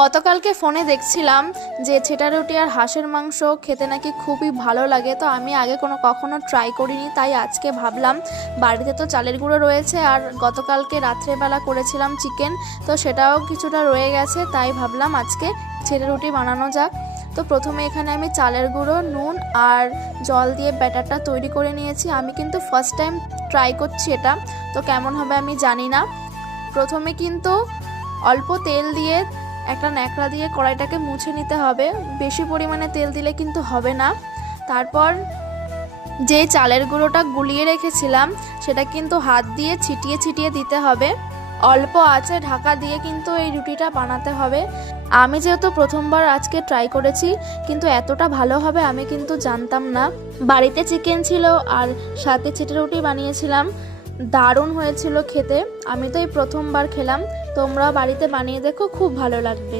গতকালকে ফোনে দেখছিলাম যে ছেটা রুটি আর হাঁসের মাংস খেতে নাকি খুবই ভালো লাগে। তো আমি আগে কখনো ট্রাই করিনি, তাই আজকে ভাবলাম বাড়িতে তো চালের গুঁড়ো রয়েছে আর গতকালকে রাত্রেবেলা করেছিলাম চিকেন, তো সেটাও কিছুটা রয়ে গেছে, তাই ভাবলাম আজকে ছেটা রুটি বানানো যাক। তো প্রথমে এখানে আমি চালের গুঁড়ো, নুন আর জল দিয়ে ব্যাটারটা তৈরি করে নিয়েছি। আমি কিন্তু ফার্স্ট টাইম ট্রাই করছি এটা, তো কেমন হবে আমি জানি না। প্রথমে কিন্তু অল্প তেল দিয়ে একটা ন্যাকড়া দিয়ে কড়াইটাকে মুছে নিতে হবে, বেশি পরিমাণে তেল দিলে কিন্তু হবে না। তারপর যে চালের গুঁড়োটা গুলিয়ে রেখেছিলাম সেটা কিন্তু হাত দিয়ে ছিটিয়ে ছিটিয়ে দিতে হবে। অল্প আঁচে ঢাকা দিয়ে কিন্তু এই রুটিটা বানাতে হবে। আমি যেহেতু প্রথমবার আজকে ট্রাই করেছি, কিন্তু এতটা ভালো হবে আমি কিন্তু জানতাম না। বাড়িতে চিকেন ছিল আর সাথে ছেটা রুটি বানিয়েছিলাম, দারুণ হয়েছিল খেতে। আমি তো এই প্রথমবার খেলাম, তোমরা বাড়িতে বানিয়ে দেখো, খুব ভালো লাগবে।